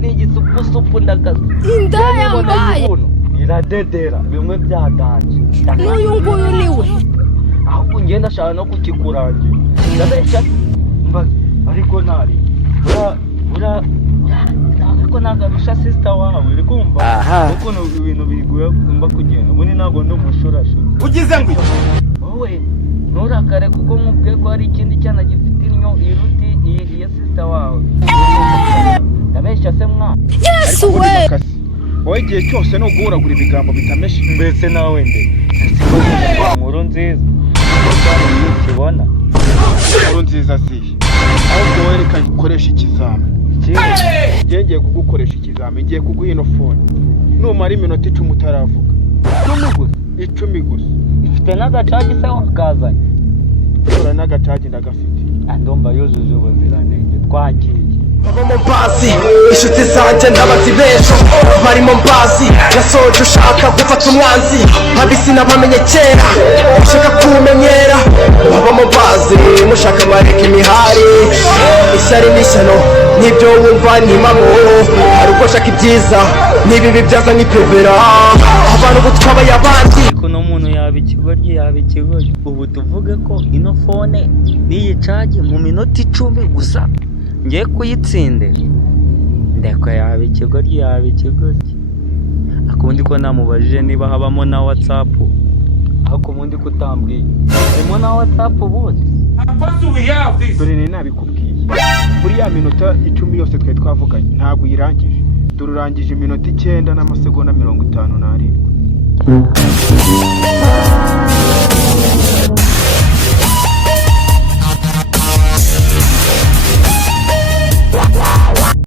ni igisupusupu ndagaza inda yambaye iradedera bimwe byadanje n'uyu nguyu niwe ahubwo ngenda ndashaka no kukikurangira ndabeshya ariko nari ariko nagarusha sister wawe uri kumva kuko ibintu biguye mba kugenda ubundi ntabwo ndi umushurashura ugize ngo wowe nturakare kuko nkubwiye ko hari ikindi cyana gifite inyo iruti iya sister wawe ndabeshya se mwana yesu we wowe igihe cyose no guhuragura ibigambo bitameshe mbese nawe nde inkuru nziza ukibona inkuru nziza zihe ahubwo wowe reka ukoresha ikizami ngiye kugukoresha ikizami ngiye kuguha ino fone numara iminota 10 utaravuga 10 gusa ifite n'agacaji se wakazanye ura n'agacaji ndagafite ndumva yujuje ubuziranenge twagiye Mombasi, inshuti zanjye ndabazibesha barimo mbazi yasoje ushaka gufata umwanzi abisi nabamenye kera ushaka kumenyera baba Mombasi mushaka mareka imihari ishyari n'ishyano nibyo wumva ni mamoro hari uko shaka ibyiza nibibi byaza nk'ipebera abantu butwabaye abandi kuno muntu yaba ikigoryi ubu tuvuge ko ino fone niyi caje mu minota 10 gusa ngiye kuyitsindira ndeko yaba ikigoryi akundi ko namubajije niba habamo na WhatsApp ako mundi kutambwiye harimo na WhatsApp bose dore ni nabikubwiye muri ya minota 10 yose twe twavuganye ntabwo irangije dururangije iminota 9 n'amasegonda 57